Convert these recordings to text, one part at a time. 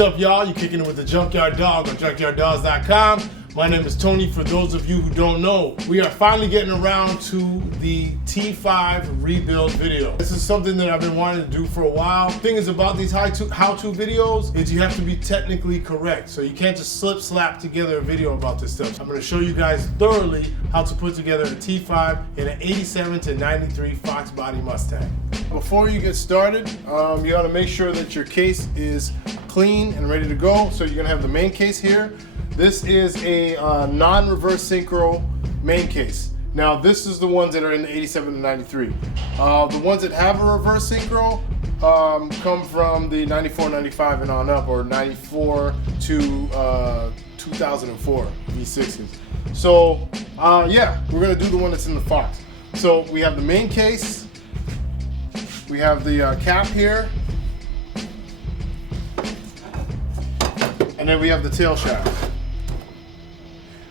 What's up, y'all? You're kicking it with the Junkyard Dog on junkyarddogs.com. My name is Tony. For those of you who don't know, we are finally getting around to the T5 rebuild video. This is something that I've been wanting to do for a while. The thing is about these how-to videos is you have to be technically correct. So you can't just slap together a video about this stuff. I'm going to show you guys thoroughly how to put together a T5 in an 87 to 93 Fox body Mustang. Before you get started, you got to make sure that your case is clean and ready to go. So you're going to have the main case here. This is a non-reverse synchro main case. Now this is the ones that are in the 87 to 93. The ones that have a reverse synchro come from the 94, 95 and on up, or 94 to 2004 V60s. So yeah, we're gonna do the one that's in the Fox. So we have the main case, we have the cap here, and then we have the tail shaft.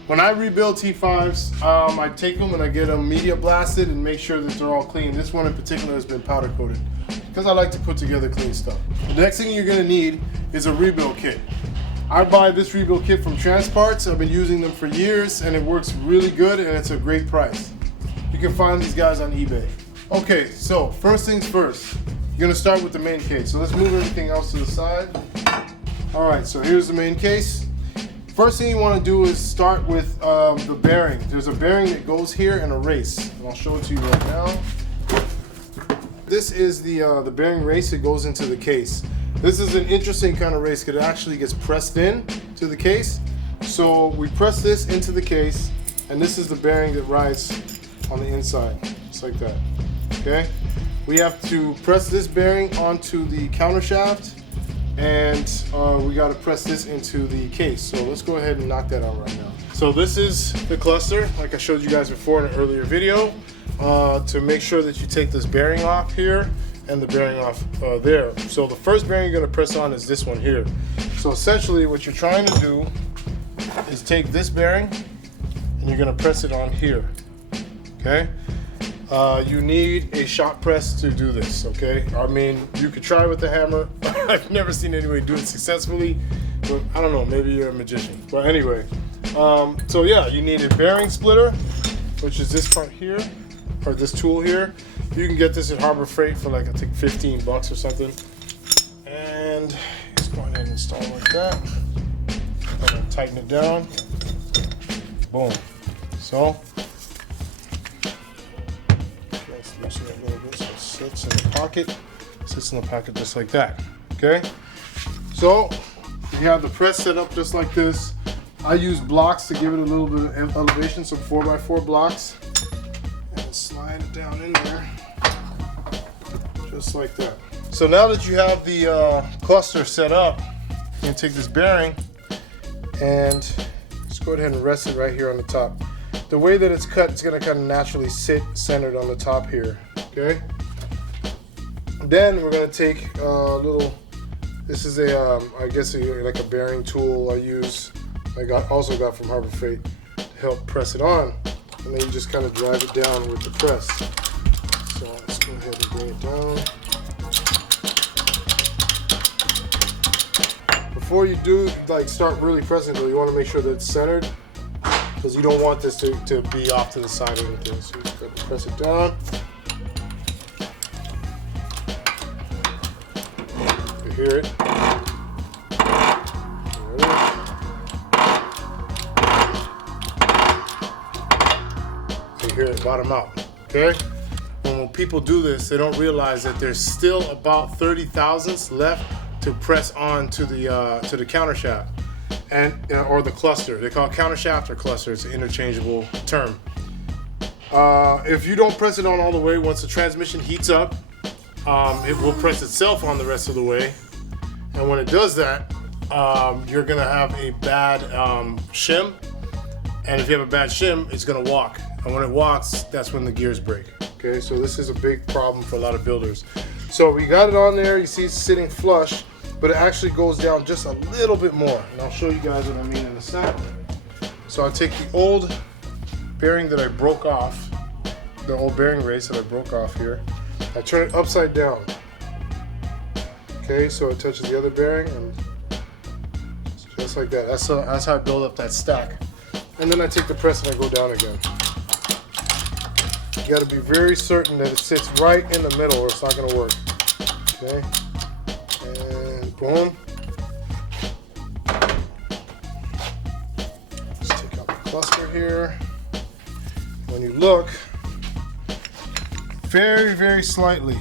When I rebuild T5s, I take them and I get them media blasted and make sure that they're all clean. This one in particular has been powder coated because I like to put together clean stuff. The next thing you're gonna need is a rebuild kit. I buy this rebuild kit from Transparts. I've been using them for years and it works really good and it's a great price. You can find these guys on eBay. Okay, so first things first, you're gonna start with the main case. So let's move everything else to the side. All right, so here's the main case. First thing you want to do is start with the bearing. There's a bearing that goes here and a race, and I'll show it to you right now. This is the bearing race that goes into the case. This is an interesting kind of race because it actually gets pressed in to the case. So we press this into the case, and this is the bearing that rides on the inside, just like that. Okay. We have to press this bearing onto the countershaft. And we got to press this into the case. So let's go ahead and knock that out right now. So this is the cluster, like I showed you guys before in an earlier video, to make sure that you take this bearing off here and the bearing off there. So the first bearing you're going to press on is this one here. So essentially what you're trying to do is take this bearing and you're going to press it on here. Okay. You need a shot press to do this, okay? I mean, you could try with the hammer. I've never seen anybody do it successfully, but I don't know, maybe you're a magician. But anyway, so yeah, you need a bearing splitter, which is this part here, or this tool here. You can get this at Harbor Freight for like, I think 15 bucks or something. And just go ahead and install it like that. I'm gonna tighten it down. Boom. So, loosen it a little bit so it sits in the pocket. Sits in the pocket just like that. Okay? So you have the press set up just like this. I use blocks to give it a little bit of elevation, some 4x4 blocks. And slide it down in there. Just like that. So now that you have the cluster set up, you can take this bearing and just go ahead and rest it right here on the top. The way that it's cut, it's going to kind of naturally sit centered on the top here, okay? Then we're going to take a little, this is a, I guess like a bearing tool I use. Also got from Harbor Freight to help press it on. And then you just kind of drive it down with the press. So let's go ahead and bring it down. Before you do, start really pressing though, you want to make sure that it's centered, because you don't want this to be off to the side or anything. So you just got to press it down. You hear it. You hear it bottom out, okay? When people do this, they don't realize that there's still about 30 thousandths left to press on to the countershaft. Or the cluster. They call it countershaft or cluster. It's an interchangeable term. If you don't press it on all the way, once the transmission heats up, it will press itself on the rest of the way. And when it does that, you're gonna have a bad shim. And if you have a bad shim, it's gonna walk. And when it walks, that's when the gears break. Okay, so this is a big problem for a lot of builders. So we got it on there. You see it's sitting flush, but it actually goes down just a little bit more. And I'll show you guys what I mean in a sec. So I take the old bearing that I broke off, the old bearing race that I broke off here. I turn it upside down. Okay, so it touches the other bearing and just like that. That's how I build up that stack. And then I take the press and I go down again. You got to be very certain that it sits right in the middle or it's not going to work. Okay, and boom. Just take out the cluster here. When you look, very, very slightly,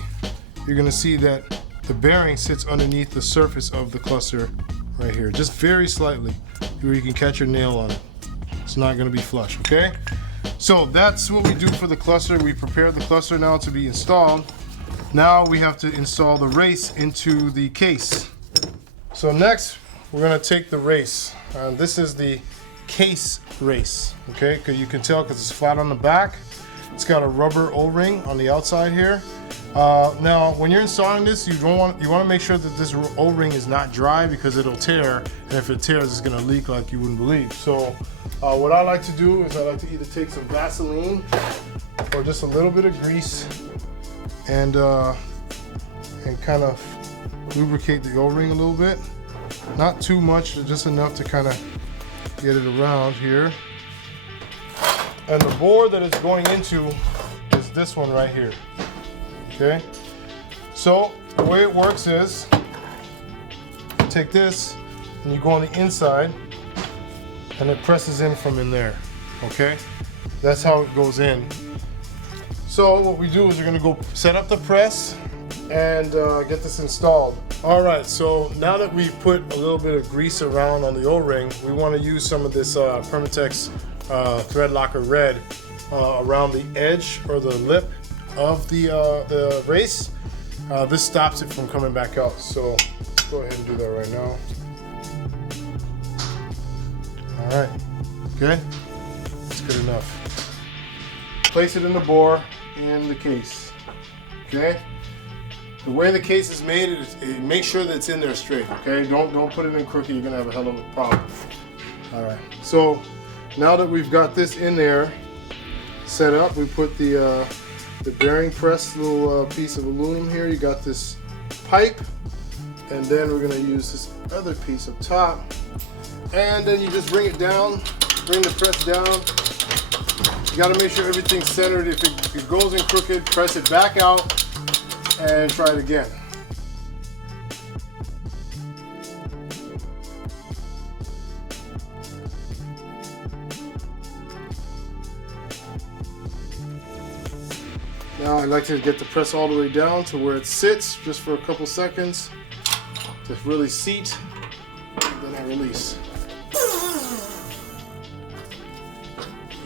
you're going to see that the bearing sits underneath the surface of the cluster right here, just very slightly, where you can catch your nail on it. It's not going to be flush, okay? So that's what we do for the cluster. We prepared the cluster now to be installed. Now we have to install the race into the case. So next, we're going to take the race. This is the case race, okay? Because you can tell because it's flat on the back. It's got a rubber O-ring on the outside here. Now, when you're installing this, you want to make sure that this O-ring is not dry because it'll tear, and if it tears, it's going to leak like you wouldn't believe. So, what I like to do is I like to either take some Vaseline or just a little bit of grease and kind of lubricate the O-ring a little bit. Not too much, just enough to kind of get it around here. And the bore that it's going into is this one right here. Okay, so the way it works is you take this and you go on the inside and it presses in from in there. Okay, that's how it goes in. So what we do is we're going to go set up the press and get this installed. All right, so now that we put a little bit of grease around on the O-ring, we want to use some of this Permatex Thread Locker Red around the edge or the lip of the race. This stops it from coming back out. So let's go ahead and do that right now. All right, good. That's good enough. Place it in the bore in the case. Okay. The way the case is made, it make sure that it's in there straight. Okay. Don't put it in crooked. You're gonna have a hell of a problem. All right. So now that we've got this in there set up, we put the bearing press little piece of aluminum here. You got this pipe, and then we're going to use this other piece up top, and then you just bring it down, bring the press down. You got to make sure everything's centered. If it goes in crooked, press it back out and try it again. Now I like to get the press all the way down to where it sits just for a couple seconds to really seat, then I release.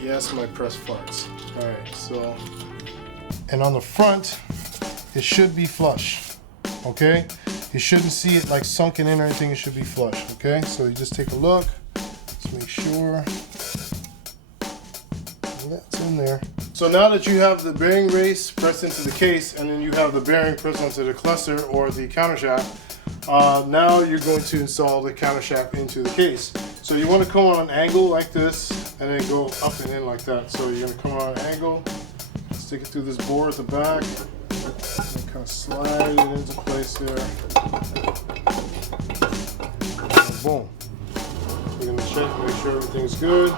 Yes, my press farts. All right, so, and on the front, it should be flush, okay? You shouldn't see it like sunken in or anything, it should be flush, okay? So you just take a look, let's make sure that's in there. So now that you have the bearing race pressed into the case, and then you have the bearing pressed onto the cluster or the countershaft, now you're going to install the countershaft into the case. So you want to come on an angle like this, and then go up and in like that. So you're going to come on an angle, stick it through this bore at the back, and kind of slide it into place there. And boom. We're going to check, make sure everything's good.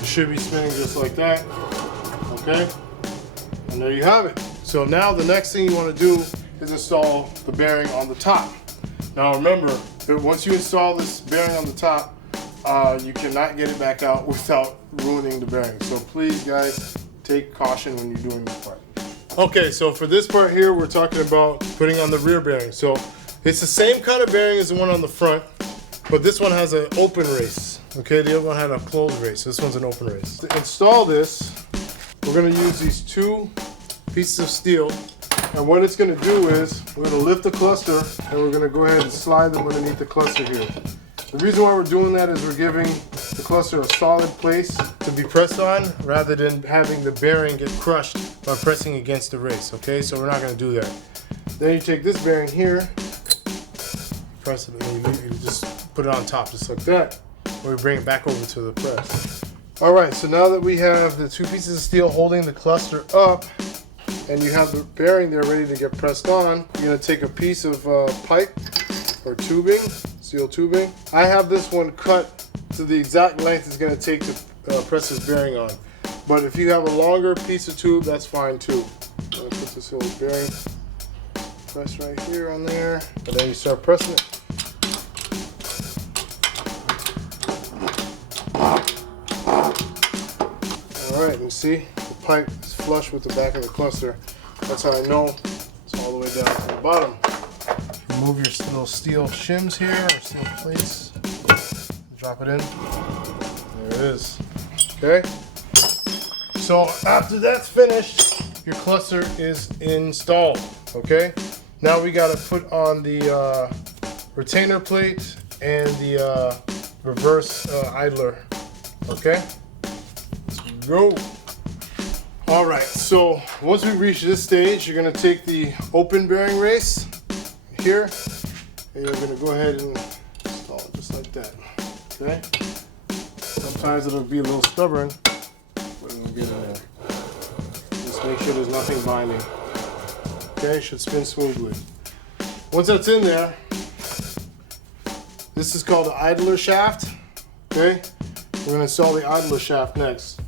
It should be spinning just like that. Okay, and there you have it. So now the next thing you want to do is install the bearing on the top. Now remember, once you install this bearing on the top, you cannot get it back out without ruining the bearing. So please guys, take caution when you're doing this part. Okay, so for this part here, we're talking about putting on the rear bearing. So it's the same kind of bearing as the one on the front, but this one has an open race. Okay, the other one had a closed race. This one's an open race. To install this, we're going to use these two pieces of steel, and what it's going to do is we're going to lift the cluster and we're going to go ahead and slide them underneath the cluster here. The reason why we're doing that is we're giving the cluster a solid place to be pressed on rather than having the bearing get crushed by pressing against the race. Okay, so we're not going to do that. Then you take this bearing here, press it, and you just put it on top just like that, or we bring it back over to the press. All right, so now that we have the two pieces of steel holding the cluster up and you have the bearing there ready to get pressed on, you're gonna take a piece of pipe or tubing, steel tubing. I have this one cut to the exact length it's going to take to press this bearing on. But if you have a longer piece of tube, that's fine too. I'm going to put this little bearing, press right here on there, and then you start pressing it. Alright, you see the pipe is flush with the back of the cluster. That's how I know it's all the way down to the bottom. Remove your little steel shims here, or steel plates. Drop it in. There it is. Okay? So after that's finished, your cluster is installed. Okay? Now we gotta put on the retainer plate and the reverse idler. Okay? Go. All right, so once we reach this stage, you're gonna take the open bearing race here, and you're gonna go ahead and install it just like that, okay? Sometimes it'll be a little stubborn, but it'll get in there. Just make sure there's nothing binding. Okay, should spin smoothly. Once that's in there, this is called the idler shaft, okay? We're gonna install the idler shaft next.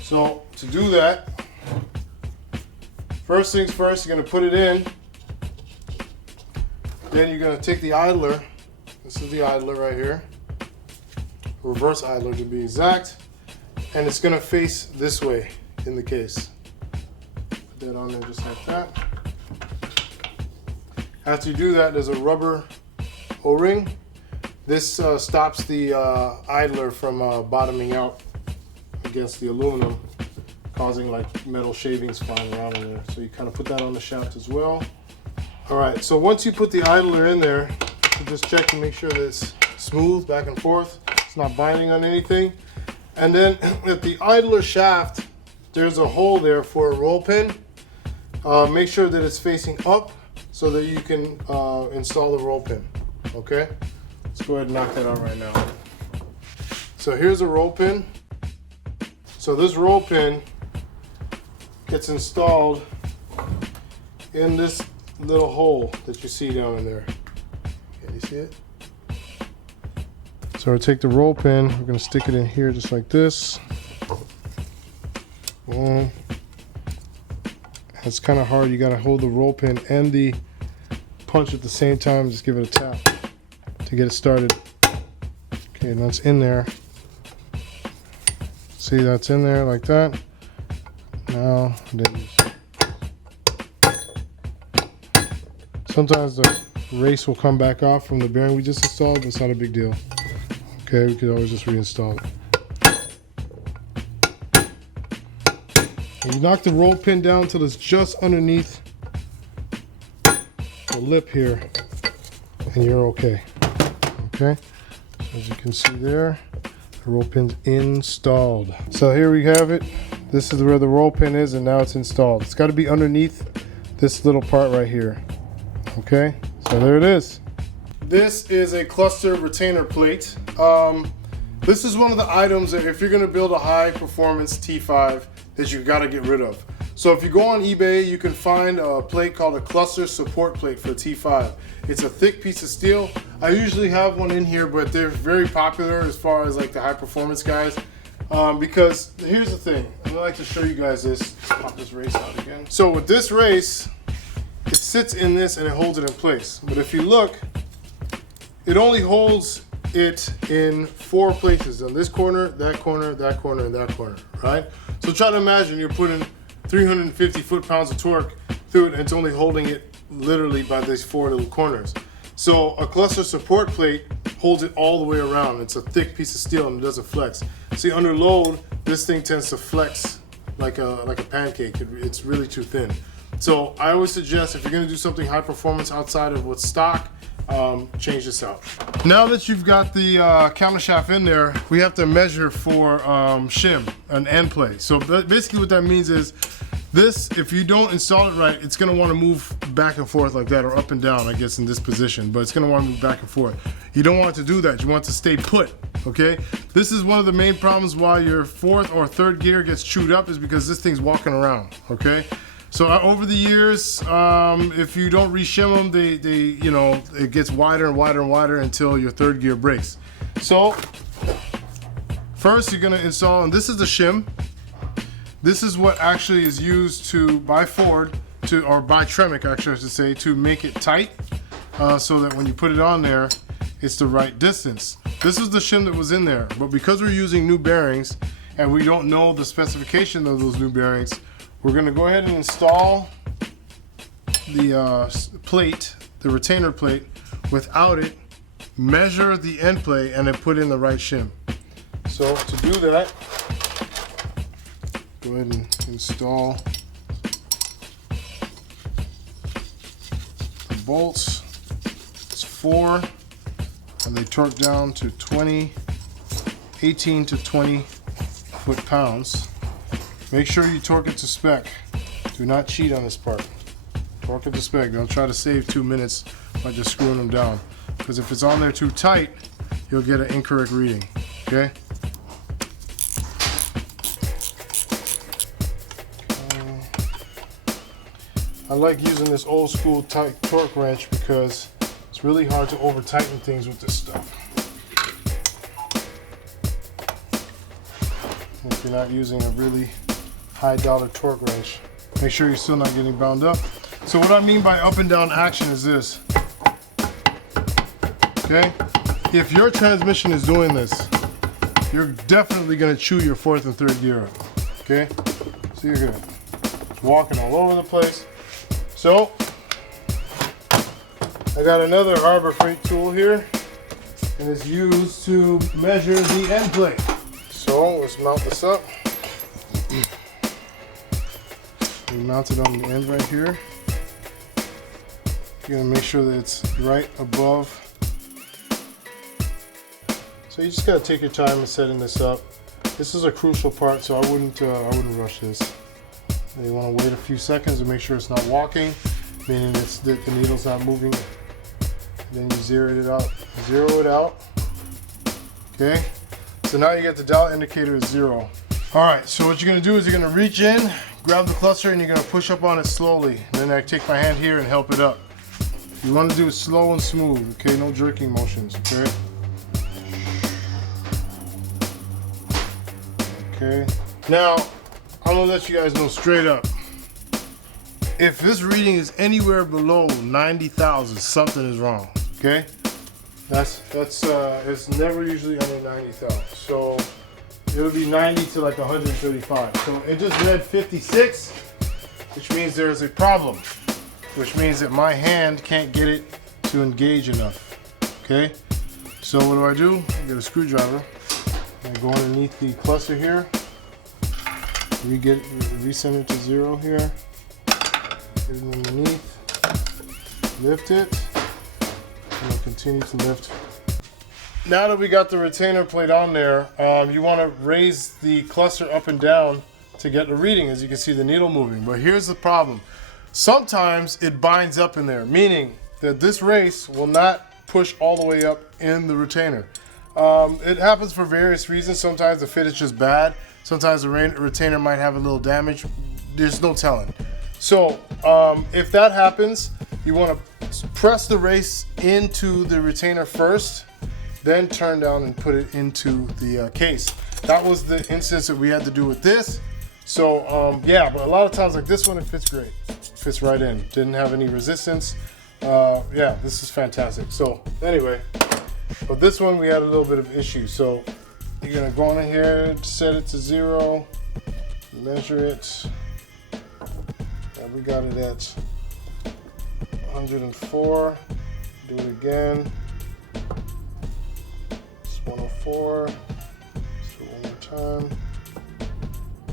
So to do that, first things first, you're gonna put it in. Then you're gonna take the idler. This is the idler right here. Reverse idler to be exact. And it's gonna face this way in the case. Put that on there just like that. After you do that, there's a rubber O-ring. This stops the idler from bottoming out against the aluminum, causing like metal shavings flying around in there. So you kind of put that on the shaft as well. All right, so once you put the idler in there, you just check and make sure that it's smooth back and forth. It's not binding on anything. And then at the idler shaft, there's a hole there for a roll pin. Make sure that it's facing up so that you can install the roll pin, okay? Let's go ahead and knock that out right now. So here's a roll pin. So this roll pin gets installed in this little hole that you see down in there. Can you see it? So I take the roll pin, we're gonna stick it in here just like this. Boom. It's kind of hard, you gotta hold the roll pin and the punch at the same time, just give it a tap to get it started. Okay, and that's in there. See, that's in there like that. Now, then sometimes the race will come back off from the bearing we just installed, but it's not a big deal. Okay, we could always just reinstall it. And you knock the roll pin down till it's just underneath the lip here, and you're okay. Okay, so as you can see there, the roll pin's installed. So here we have it. This is where the roll pin is, and now it's installed. It's got to be underneath this little part right here. Okay, so there it is. This is a cluster retainer plate. This is one of the items that if you're going to build a high performance T5 that you've got to get rid of. So if you go on eBay, you can find a plate called a cluster support plate for T5. It's a thick piece of steel. I usually have one in here, but they're very popular as far as like the high performance guys. Because here's the thing, I'd like to show you guys this. Let's pop this race out again. So with this race, it sits in this and it holds it in place. But if you look, it only holds it in 4 places. On this corner, that corner, that corner, and that corner, right? So try to imagine you're putting 350 foot-pounds of torque through it and it's only holding it literally by these 4 little corners. So a cluster support plate holds it all the way around. It's a thick piece of steel and it doesn't flex. See, under load, this thing tends to flex like a pancake. It's really too thin. So I always suggest if you're gonna do something high performance outside of what's stock, change this out. Now that you've got the countershaft in there, we have to measure for shim, an end play. So basically what that means is this, if you don't install it right, it's gonna wanna move back and forth like that, or up and down, I guess, in this position, but it's gonna wanna move back and forth. You don't want it to do that, you want it to stay put, okay? This is one of the main problems why your 4th or 3rd gear gets chewed up, is because this thing's walking around, okay? So over the years, if you don't re-shim them, it gets wider and wider and wider until your third gear breaks. So first you're gonna install, and this is the shim. This is what actually is used by Ford or by Tremec, actually I should say, to make it tight, so that when you put it on there, it's the right distance. This is the shim that was in there, but because we're using new bearings and we don't know the specification of those new bearings, we're gonna go ahead and install the plate, the retainer plate, without it, measure the end plate, and then put in the right shim. So to do that, go ahead and install the bolts. It's 4, and they torque down to 18 to 20 foot-pounds. Make sure you torque it to spec. Do not cheat on this part. Torque it to spec. Don't try to save 2 minutes by just screwing them down, because if it's on there too tight, you'll get an incorrect reading. Okay? I like using this old school tight torque wrench because it's really hard to over tighten things with this stuff. If you're not using a really high dollar torque wrench, make sure you're still not getting bound up. So what I mean by up and down action is this. Okay? If your transmission is doing this, you're definitely gonna chew your fourth and third gear up. Okay? So you're good. It's walking all over the place. So I got another Harbor Freight tool here, and it's used to measure the end plate. So let's mount this up. We mount it on the end right here. You're gonna make sure that it's right above. So you just gotta take your time in setting this up. This is a crucial part, so I wouldn't rush this. You want to wait a few seconds to make sure it's not walking, meaning that the needle's not moving. Then you zero it out. Okay. So now you get the dial indicator at 0. All right. So what you're gonna do is you're gonna reach in, grab the cluster, and you're gonna push up on it slowly. And then I take my hand here and help it up. You want to do it slow and smooth. Okay. No jerking motions. Okay. Okay. Now, I'm gonna let you guys know straight up. If this reading is anywhere below 90,000, something is wrong. Okay. It's never usually under 90,000. So it'll be 90 to like 135. So it just read 56, which means there's a problem. Which means that my hand can't get it to engage enough. Okay. So what do? I get a screwdriver. I go underneath the cluster here. Resend it to 0 here. Get it underneath. Lift it. And we'll continue to lift. Now that we got the retainer plate on there, you want to raise the cluster up and down to get the reading. As you can see, the needle moving. But here's the problem. Sometimes it binds up in there, meaning that this race will not push all the way up in the retainer. It happens for various reasons. Sometimes the fit is just bad. Sometimes the retainer might have a little damage. There's no telling. So if that happens, you want to press the race into the retainer first, then turn down and put it into the case. That was the instance that we had to do with this. So yeah, but a lot of times like this one, it fits great. Fits right in. Didn't have any resistance. Yeah, this is fantastic. So anyway, but this one we had a little bit of issue. So you're gonna go in here, set it to 0, measure it. And we got it at 104. Do it again. It's 104. Let's do it one more time.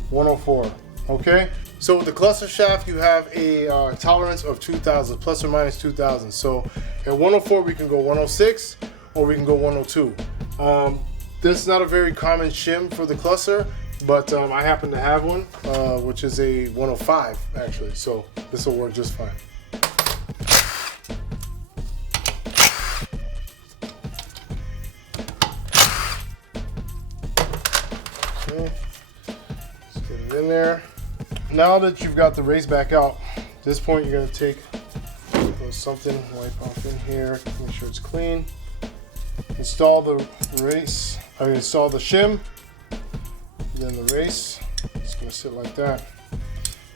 104. Okay. So with the cluster shaft, you have a tolerance of 2,000, plus or minus 2,000. So at 104, we can go 106, or we can go 102. This is not a very common shim for the cluster, but I happen to have one, which is a 105 actually. So this will work just fine. Okay, let's get it in there. now that you've got the race back out, at this point you're gonna take something, wipe off in here, make sure it's clean. Install the race, install the shim, then the race. It's gonna sit like that.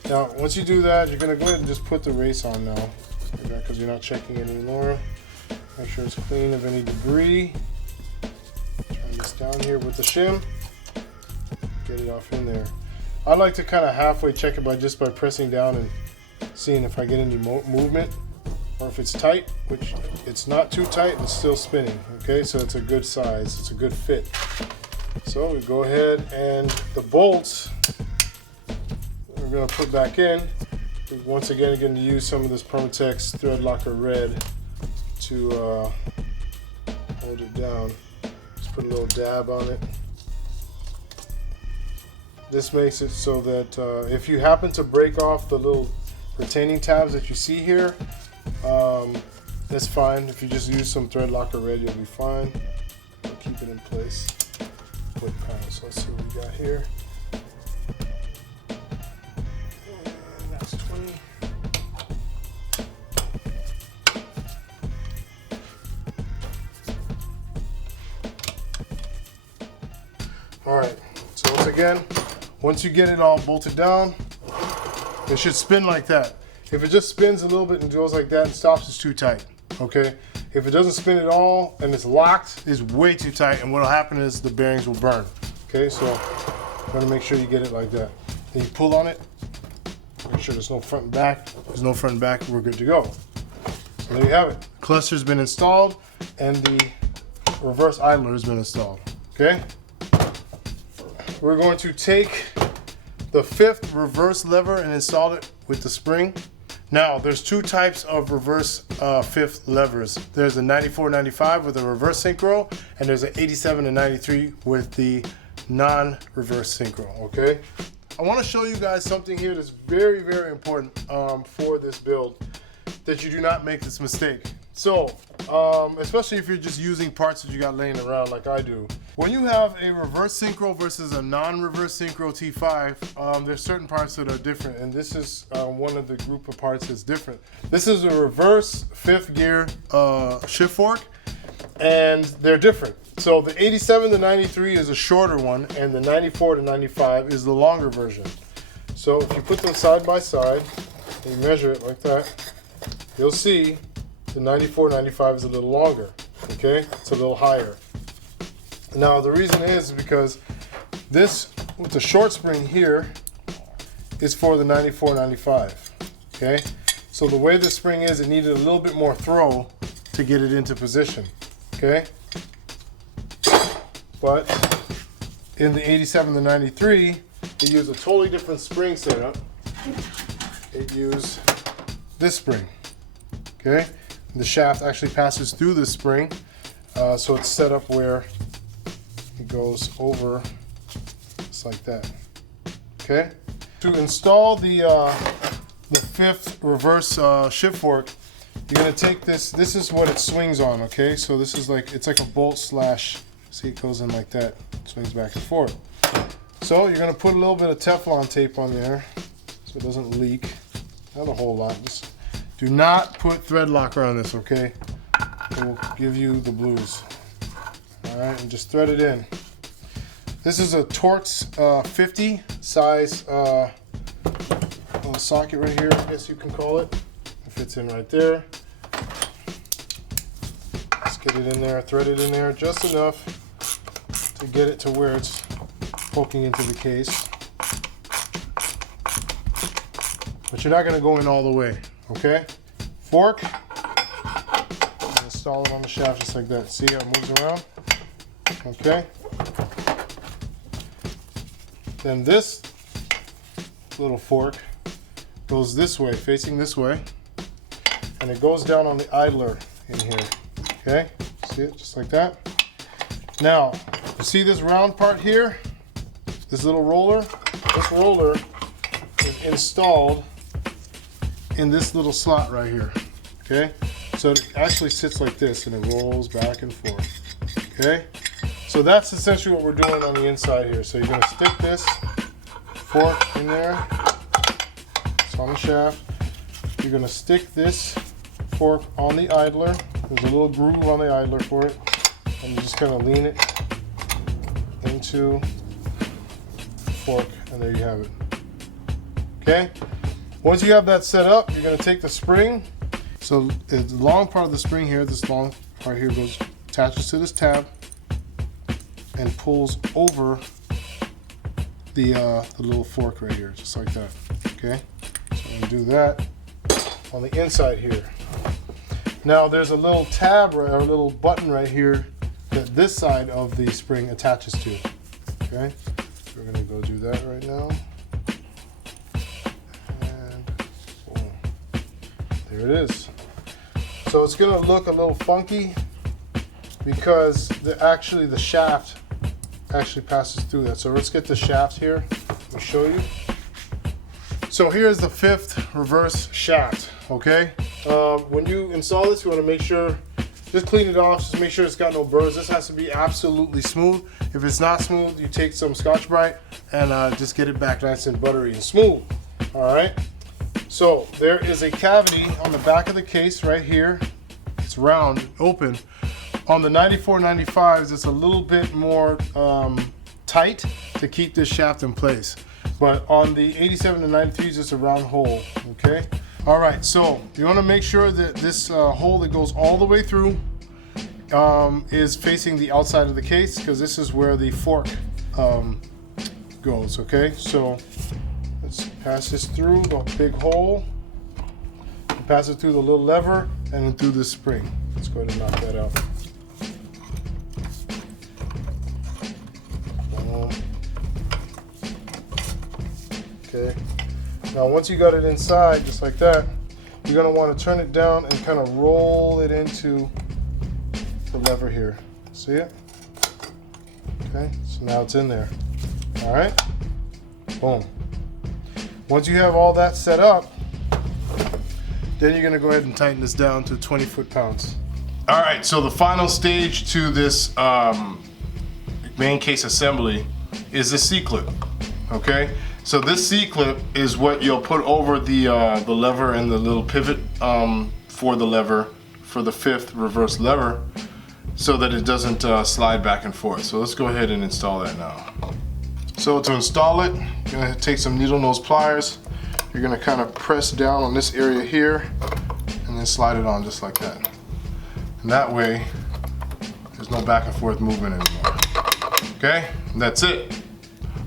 Now, once you do that, you're gonna go ahead and just put the race on now, because you're not checking it anymore. Make sure it's clean of any debris. Turn this down here with the shim. Get it off in there. I like to kind of halfway check it just by pressing down and seeing if I get any movement, or if it's tight, which it's not too tight and it's still spinning. Okay, so it's a good size, it's a good fit. So we go ahead and the bolts we're going to put back in. Once again, you're going to use some of this Permatex Thread Locker Red to hold it down. Just put a little dab on it. This makes it so that if you happen to break off the little retaining tabs that you see here, that's fine. If you just use some Thread Locker Red, you'll be fine. It'll keep it in place. So let's see what we got here. And that's 20. All right, so once again, once you get it all bolted down, it should spin like that. If it just spins a little bit and goes like that and stops, it's too tight, okay? If it doesn't spin at all and it's locked, it's way too tight, and what'll happen is the bearings will burn, okay? So you wanna make sure you get it like that. Then you pull on it, make sure there's no front and back. There's no front and back, we're good to go. So there you have it. Cluster's been installed and the reverse idler has been installed, okay? We're going to take the 5th reverse lever and install it with the spring. Now, there's 2 types of reverse 5th levers. There's a 94-95 with a reverse synchro, and there's an 87-93 with the non-reverse synchro, okay? I wanna show you guys something here that's very, very important for this build, that you do not make this mistake. So, especially if you're just using parts that you got laying around like I do. When you have a reverse synchro versus a non-reverse synchro T5, there's certain parts that are different, and this is one of the group of parts that's different. This is a reverse 5th gear shift fork, and they're different. So the 87-93 is a shorter one, and the 94-95 is the longer version. So if you put them side by side, and you measure it like that, you'll see the 94-95 is a little longer, okay? It's a little higher. Now the reason is because this, with the short spring here, is for the 94-95, okay? So the way the spring is, it needed a little bit more throw to get it into position, okay? But in the 87-93, it used a totally different spring setup. It used this spring, okay? The shaft actually passes through this spring, so it's set up where it goes over just like that, okay? To install the 5th reverse shift fork, you're gonna take this is what it swings on, okay? So this is like, it's like a bolt slash, see it goes in like that, swings back and forth. So you're gonna put a little bit of Teflon tape on there so it doesn't leak, not a whole lot. Just do not put thread locker on this, okay? It will give you the blues. All right, and just thread it in. This is a Torx 50 size little socket right here, I guess you can call it. It fits in right there. Let's get it in there, thread it in there just enough to get it to where it's poking into the case. But you're not gonna go in all the way, okay? Fork, install it on the shaft just like that. See how it moves around? Okay. Then this little fork goes this way, facing this way, and it goes down on the idler in here, okay? See it, just like that. Now, you see this round part here? This little roller? This roller is installed in this little slot right here, okay? So it actually sits like this and it rolls back and forth, okay? So that's essentially what we're doing on the inside here. So you're gonna stick this fork in there, on the shaft. You're gonna stick this fork on the idler. There's a little groove on the idler for it. And you just kind of lean it into the fork, and there you have it. Okay? Once you have that set up, you're gonna take the spring. So the long part of the spring here, this long part here attaches to this tab and pulls over the little fork right here, just like that. Okay? So I'm gonna do that on the inside here. Now there's a little tab or a little button right here that this side of the spring attaches to. Okay? So we're gonna go do that right now. And boom. There it is. So it's gonna look a little funky because the shaft actually passes through that. So let's get the shaft here. Let me show you. So here's the 5th reverse shaft, okay? When you install this, you wanna make sure, just clean it off, just make sure it's got no burrs. This has to be absolutely smooth. If it's not smooth, you take some Scotch-Brite and just get it back nice and buttery and smooth, all right? So there is a cavity on the back of the case right here. It's round, open. On the 9495s, it's a little bit more tight to keep this shaft in place. But on the 87 to 93s, it's a round hole, okay? All right, so you wanna make sure that this hole that goes all the way through is facing the outside of the case, because this is where the fork goes, okay? So let's pass this through the big hole, pass it through the little lever, and then through this spring. Let's go ahead and knock that out. Okay. Now once you got it inside, just like that, you're gonna want to turn it down and kind of roll it into the lever here. See it? Okay, so now it's in there. All right, boom. Once you have all that set up, then you're gonna go ahead and tighten this down to 20 foot-pounds. All right, so the final stage to this main case assembly is the C-clip, okay? So this C-clip is what you'll put over the lever and the little pivot for the lever, for the 5th reverse lever, so that it doesn't slide back and forth. So let's go ahead and install that now. So to install it, you're gonna take some needle nose pliers. You're gonna kind of press down on this area here and then slide it on just like that. And that way, there's no back and forth movement anymore. Okay, and that's it.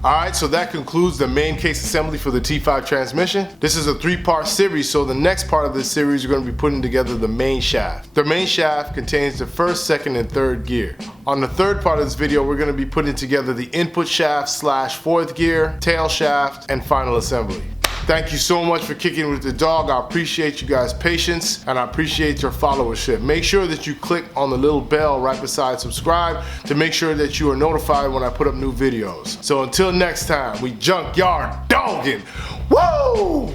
All right, so that concludes the main case assembly for the T5 transmission. This is a 3-part series, so the next part of this series, you're gonna be putting together the main shaft. The main shaft contains the 1st, 2nd, and 3rd gear. On the 3rd part of this video, we're gonna be putting together the input shaft / 4th gear, tail shaft, and final assembly. Thank you so much for kicking with the dog. I appreciate you guys' patience and I appreciate your followership. Make sure that you click on the little bell right beside subscribe to make sure that you are notified when I put up new videos. So until next time, we Junkyard dogging. Woo!